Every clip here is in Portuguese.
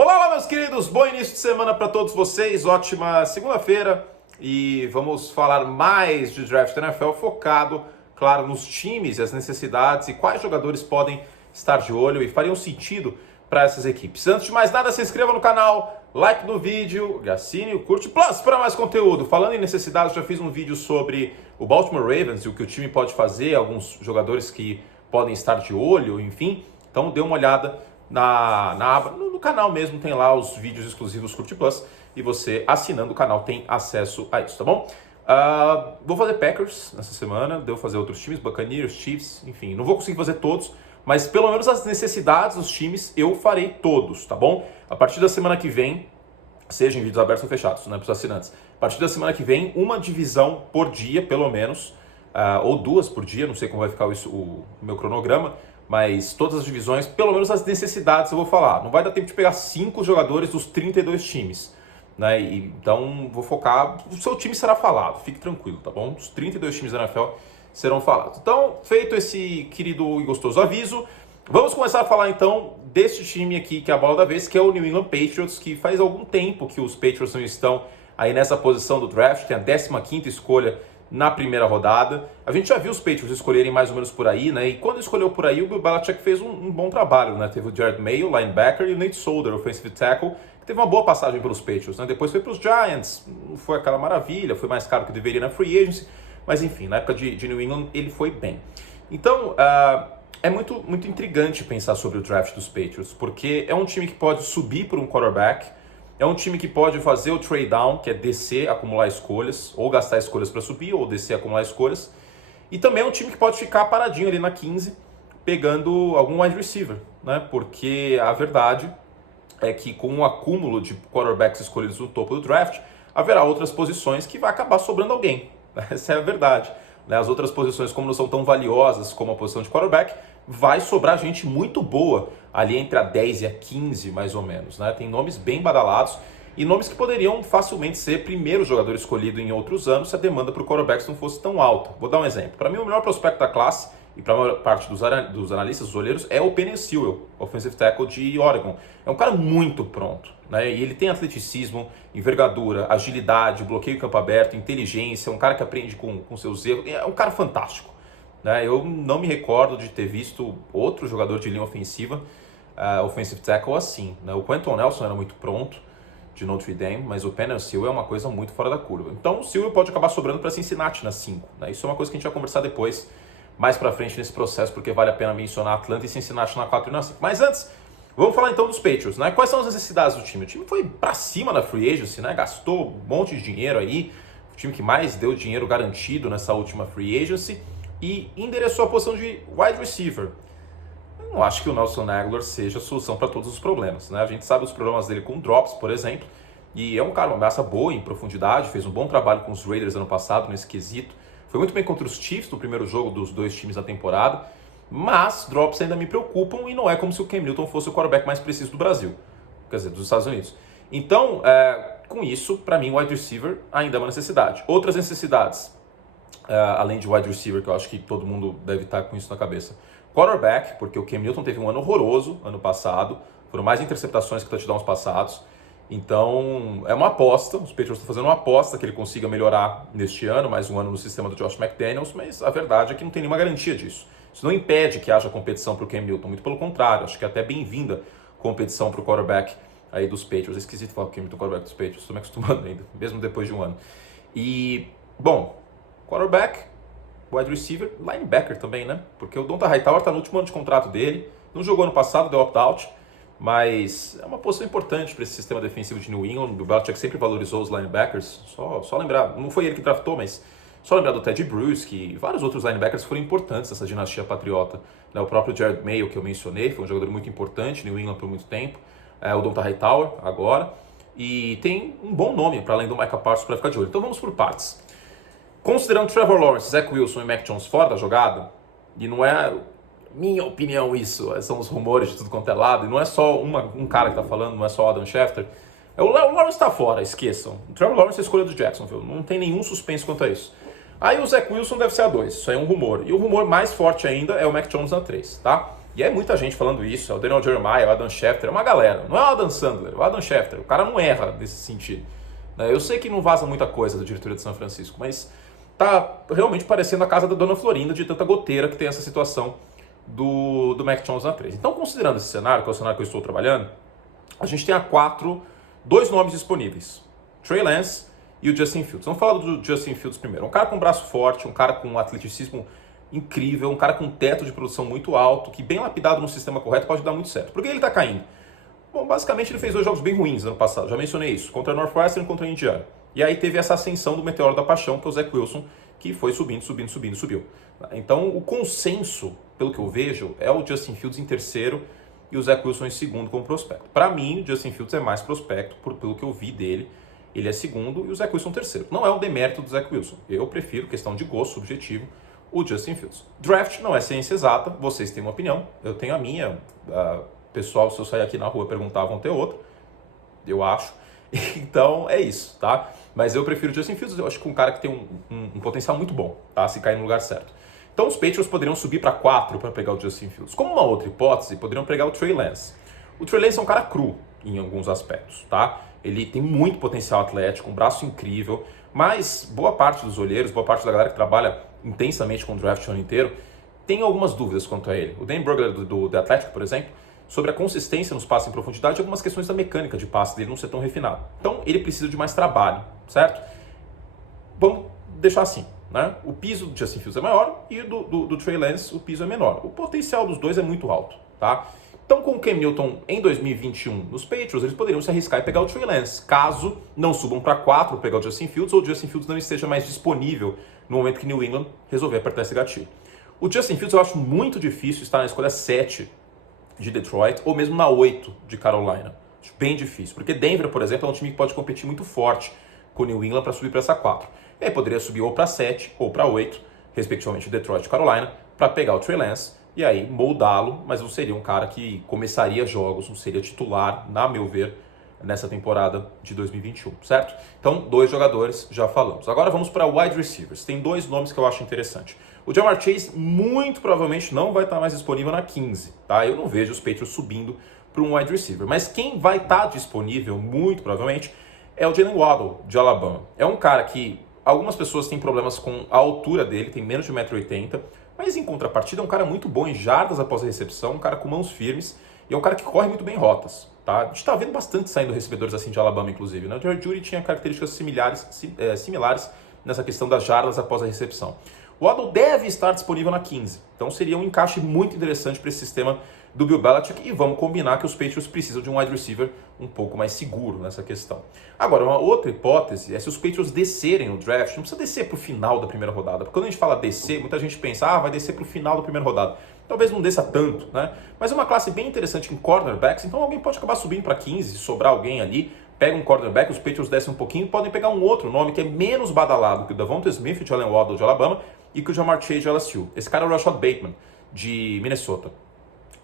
Olá, meus queridos, bom início de semana para todos vocês, ótima segunda-feira e vamos falar mais de Draft NFL focado, claro, nos times e as necessidades e quais jogadores podem estar de olho e fariam sentido para essas equipes. Antes de mais nada, se inscreva no canal, like no vídeo, assine o Curte Plus para mais conteúdo. Falando em necessidades, já fiz um vídeo sobre o Baltimore Ravens e o que o time pode fazer, alguns jogadores que podem estar de olho, enfim, então dê uma olhada no canal mesmo, tem lá os vídeos exclusivos Curte Plus e você assinando o canal tem acesso a isso, tá bom? Vou fazer Packers nessa semana, devo fazer outros times, Buccaneers, Chiefs, enfim, não vou conseguir fazer todos, mas pelo menos as necessidades dos times eu farei todos, tá bom? A partir da semana que vem, seja em vídeos abertos ou fechados, né, para os assinantes, a partir da semana que vem, uma divisão por dia, pelo menos, ou duas por dia, não sei como vai ficar isso, o meu cronograma, mas todas as divisões, pelo menos as necessidades eu vou falar. Não vai dar tempo de pegar 5 jogadores dos 32 times, né? Então vou focar, o seu time será falado, fique tranquilo, tá bom? Os 32 times da NFL serão falados. Então, feito esse querido e gostoso aviso, vamos começar a falar então desse time aqui, que é a bola da vez, que é o New England Patriots, que faz algum tempo que os Patriots não estão aí nessa posição do draft, tem a 15ª escolha na primeira rodada. A gente já viu os Patriots escolherem mais ou menos por aí, né? E quando escolheu por aí, o Bill Belichick fez um bom trabalho, né? Teve o Jared Mayo, linebacker, e o Nate Solder, offensive tackle, que teve uma boa passagem pelos Patriots, né? Depois foi para os Giants, não foi aquela maravilha, foi mais caro que deveria na free agency, mas enfim, na época de New England ele foi bem. Então, é muito intrigante pensar sobre o draft dos Patriots, porque é um time que pode subir por um quarterback, é um time que pode fazer o trade down, que é descer, acumular escolhas, ou gastar escolhas para subir, ou descer, acumular escolhas. E também é um time que pode ficar paradinho ali na 15, pegando algum wide receiver, né? Porque a verdade é que com o acúmulo de quarterbacks escolhidos no topo do draft, haverá outras posições que vai acabar sobrando alguém. Essa é a verdade. As outras posições, como não são tão valiosas como a posição de quarterback, vai sobrar gente muito boa ali entre a 10 e a 15, mais ou menos, né? Tem nomes bem badalados e nomes que poderiam facilmente ser primeiro jogador escolhido em outros anos se a demanda por quarterbacks não fosse tão alta. Vou dar um exemplo. Para mim, o melhor prospecto da classe, e para a maior parte dos analistas, dos olheiros, é o Penei Sewell, offensive tackle de Oregon. É um cara muito pronto, né? E ele tem atleticismo, envergadura, agilidade, bloqueio em campo aberto, inteligência, um cara que aprende com seus erros. É um cara fantástico, né? Eu não me recordo de ter visto outro jogador de linha ofensiva, offensive tackle assim, né? O Quentin Nelson era muito pronto, de Notre Dame, mas o Penei Sewell é uma coisa muito fora da curva. Então o Sewell pode acabar sobrando para Cincinnati na 5, né? Isso é uma coisa que a gente vai conversar depois, mais para frente nesse processo, porque vale a pena mencionar Atlanta e Cincinnati na 4 e na 5. Mas antes, vamos falar então dos Patriots, né? Quais são as necessidades do time? O time foi para cima na free agency, né? Gastou um monte de dinheiro aí, o time que mais deu dinheiro garantido nessa última free agency, e endereçou a posição de wide receiver. Eu não acho que o Nelson Agholor seja a solução para todos os problemas, né? A gente sabe os problemas dele com drops, por exemplo, e é um cara, uma ameaça boa em profundidade, fez um bom trabalho com os Raiders ano passado nesse quesito, foi muito bem contra os Chiefs no primeiro jogo dos dois times da temporada, mas drops ainda me preocupam e não é como se o Cam Newton fosse o quarterback mais preciso do Brasil, quer dizer, dos Estados Unidos. Então, com isso, para mim, o wide receiver ainda é uma necessidade. Outras necessidades, além de wide receiver, que eu acho que todo mundo deve estar com isso na cabeça. Quarterback, porque o Cam Newton teve um ano horroroso ano passado, foram mais interceptações que touchdowns passados. Então, é uma aposta, os Patriots estão fazendo uma aposta que ele consiga melhorar neste ano, mais um ano no sistema do Josh McDaniels, mas a verdade é que não tem nenhuma garantia disso. Isso não impede que haja competição para o Cam Newton, muito pelo contrário, acho que é até bem-vinda competição para o quarterback aí dos Patriots. É esquisito falar que o Cam Newton é quarterback dos Patriots, estou me acostumando ainda, mesmo depois de um ano. E, bom, quarterback, wide receiver, linebacker também, né? Porque o Donta Hightower está no último ano de contrato dele, não jogou ano passado, deu opt-out, mas é uma posição importante para esse sistema defensivo de New England. O Belichick sempre valorizou os linebackers, só lembrar, não foi ele que draftou, mas só lembrar do Teddy Bruschi e vários outros linebackers foram importantes nessa dinastia patriota, né? O próprio Jared Mayo, que eu mencionei, foi um jogador muito importante, New England por muito tempo, o Donta Hightower agora, e tem um bom nome para além do Micah Parsons para ficar de olho. Então vamos por partes. Considerando Trevor Lawrence, Zach Wilson e Mac Jones fora da jogada, e não é minha opinião isso, são os rumores de tudo quanto é lado, e não é só um cara que está falando, não é só o Adam Schefter, o Lawrence está fora, esqueçam. O Trevor Lawrence é a escolha do Jacksonville, não tem nenhum suspense quanto a isso. Aí o Zach Wilson deve ser a 2, isso aí é um rumor. E o rumor mais forte ainda é o Mac Jones na 3, tá? E é muita gente falando isso, é o Daniel Jeremiah, é o Adam Schefter, é uma galera. Não é o Adam Sandler, é o Adam Schefter. O cara não erra nesse sentido. Eu sei que não vaza muita coisa da diretoria de São Francisco, mas tá realmente parecendo a casa da Dona Florinda de tanta goteira que tem essa situação do Mac Jones na 3. Então, considerando esse cenário, que é o cenário que eu estou trabalhando, a gente tem dois nomes disponíveis. Trey Lance e o Justin Fields. Vamos falar do Justin Fields primeiro. Um cara com braço forte, um cara com um atleticismo incrível, um cara com um teto de produção muito alto, que bem lapidado no sistema correto pode dar muito certo. Por que ele está caindo? Bom, basicamente ele fez 2 jogos bem ruins ano passado, já mencionei isso, contra a Northwestern e contra a Indiana. E aí teve essa ascensão do meteoro da paixão, que é o Zach Wilson, que foi subindo, subiu. Então o consenso, pelo que eu vejo, é o Justin Fields em terceiro e o Zach Wilson em segundo como prospecto. Para mim, o Justin Fields é mais prospecto, pelo que eu vi dele. Ele é segundo e o Zach Wilson terceiro. Não é o demérito do Zach Wilson. Eu prefiro, questão de gosto subjetivo, o Justin Fields. Draft não é ciência exata, vocês têm uma opinião, eu tenho a minha. Pessoal, se eu sair aqui na rua perguntar, vão ter outra, eu acho. Então é isso, tá? Mas eu prefiro o Justin Fields, eu acho que é um cara que tem um potencial muito bom, tá? Se cair no lugar certo. Então os Patriots poderiam subir para 4 para pegar o Justin Fields. Como uma outra hipótese, poderiam pegar o Trey Lance. O Trey Lance é um cara cru em alguns aspectos, tá? Ele tem muito potencial atlético, um braço incrível, mas boa parte dos olheiros, boa parte da galera que trabalha intensamente com o draft o ano inteiro, tem algumas dúvidas quanto a ele. O Dan Burglar do The Athletic, por exemplo, sobre a consistência nos passes em profundidade e algumas questões da mecânica de passe dele não ser tão refinado. Então ele precisa de mais trabalho, certo? Vamos deixar assim, né? O piso do Justin Fields é maior e do Trey Lance o piso é menor. O potencial dos dois é muito alto, tá? Então, com o Cam Newton em 2021 nos Patriots, eles poderiam se arriscar e pegar o Trey Lance, caso não subam para 4 para pegar o Justin Fields ou o Justin Fields não esteja mais disponível no momento que New England resolver apertar esse gatilho. O Justin Fields eu acho muito difícil estar na escolha 7 de Detroit ou mesmo na 8 de Carolina. Acho bem difícil, porque Denver, por exemplo, é um time que pode competir muito forte com o New England para subir para essa 4. E aí poderia subir ou para 7 ou para 8, respectivamente Detroit e Carolina, para pegar o Trey Lance e aí moldá-lo, mas não seria um cara que começaria jogos, não seria titular, na meu ver, nessa temporada de 2021, certo? Então, 2 jogadores, já falamos. Agora vamos para wide receivers. Tem 2 nomes que eu acho interessante. O Ja'Marr Chase muito provavelmente não vai estar mais disponível na 15, tá? Eu não vejo os Patriots subindo para um wide receiver. Mas quem vai estar disponível, muito provavelmente, é o Jalen Waddle, de Alabama. É um cara que algumas pessoas têm problemas com a altura dele, tem menos de 1,80 m, mas em contrapartida é um cara muito bom em jardas após a recepção, um cara com mãos firmes e é um cara que corre muito bem rotas. Tá? A gente está vendo bastante saindo recebedores assim de Alabama, inclusive. Né? O Jerry Jeudy tinha características similares nessa questão das jardas após a recepção. O Waddle deve estar disponível na 15, então seria um encaixe muito interessante para esse sistema do Bill Belichick e vamos combinar que os Patriots precisam de um wide receiver um pouco mais seguro nessa questão. Agora, uma outra hipótese é se os Patriots descerem no draft, não precisa descer para o final da primeira rodada, porque quando a gente fala descer, muita gente pensa, vai descer para o final da primeira rodada. Talvez não desça tanto, né? Mas é uma classe bem interessante em cornerbacks, então alguém pode acabar subindo para 15, se sobrar alguém ali, pega um cornerback, os Patriots descem um pouquinho e podem pegar um outro nome que é menos badalado que o Devonta Smith, de Jalen Waddle de Alabama, e que o Ja'Marr Chase de LSU. Esse cara é o Rashad Bateman, de Minnesota.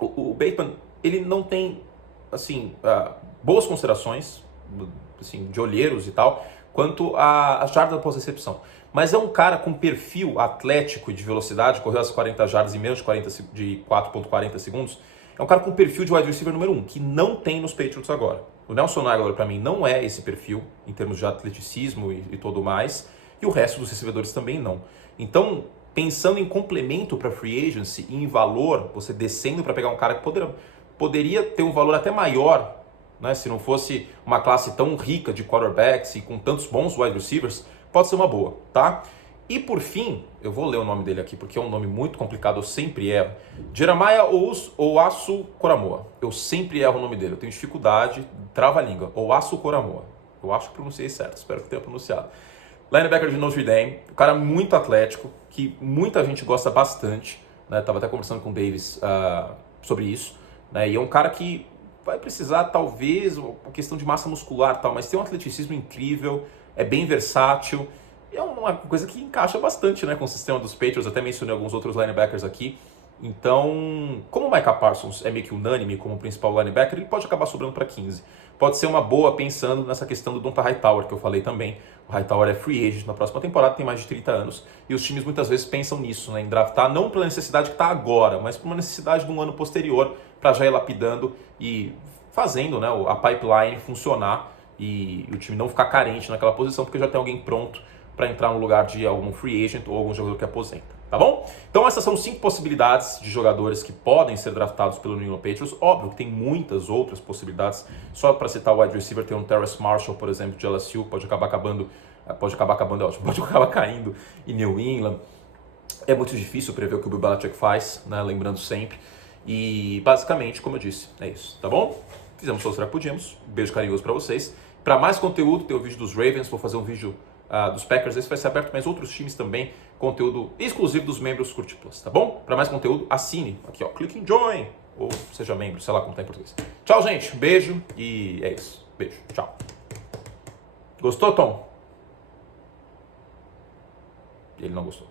O Bateman, ele não tem, assim, boas considerações, assim, de olheiros e tal, quanto a jardas após recepção. Mas é um cara com perfil atlético e de velocidade, correu as 40 jardas em menos de 4,40 segundos. É um cara com perfil de wide receiver número 1, que não tem nos Patriots agora. O Nelson Aguilar, para mim, não é esse perfil, em termos de atleticismo e tudo mais, e o resto dos recebedores também não. Então, pensando em complemento para free agency e em valor, você descendo para pegar um cara que poderia ter um valor até maior, né, se não fosse uma classe tão rica de quarterbacks e com tantos bons wide receivers, pode ser uma boa, tá? E por fim, eu vou ler o nome dele aqui porque é um nome muito complicado, eu sempre erro. Jeremiah Owusu Koramoah. Eu sempre erro o nome dele, eu tenho dificuldade, trava a língua. Owusu Koramoah. Eu acho que pronunciei certo, espero que tenha pronunciado. Linebacker de Notre Dame, um cara muito atlético, que muita gente gosta bastante, né? Tava até conversando com o Davis sobre isso, né? E é um cara que vai precisar, talvez, uma questão de massa muscular e tal, mas tem um atleticismo incrível, é bem versátil, e é uma coisa que encaixa bastante, né, com o sistema dos Patriots, até mencionei alguns outros linebackers aqui, Então, como o Micah Parsons é meio que unânime como principal linebacker, ele pode acabar sobrando para 15. Pode ser uma boa pensando nessa questão do Donta Hightower, que eu falei também. O Hightower é free agent na próxima temporada, tem mais de 30 anos. E os times muitas vezes pensam nisso, né, em draftar, não pela necessidade que está agora, mas por uma necessidade de um ano posterior, para já ir lapidando e fazendo, né, a pipeline funcionar e o time não ficar carente naquela posição, porque já tem alguém pronto para entrar no lugar de algum free agent ou algum jogador que aposenta. Tá bom? Então essas são 5 possibilidades de jogadores que podem ser draftados pelo New England Patriots. Óbvio que tem muitas outras possibilidades. Só para citar o wide receiver, tem um Terrace Marshall, por exemplo, de LSU, pode acabar acabando é ótimo, pode acabar caindo em New England. É muito difícil prever o que o Bill Belichick faz, né? Lembrando sempre. E basicamente, como eu disse, é isso, tá bom? Fizemos só o que podíamos. Um beijo carinhoso para vocês. Para mais conteúdo, tem o vídeo dos Ravens, vou fazer um vídeo dos Packers, esse vai ser aberto, mas outros times também, conteúdo exclusivo dos membros Curti Plus, tá bom? Para mais conteúdo, assine aqui, ó, clique em Join, ou seja membro, sei lá como tá em português. Tchau, gente, beijo e é isso. Beijo, tchau. Gostou, Tom? Ele não gostou.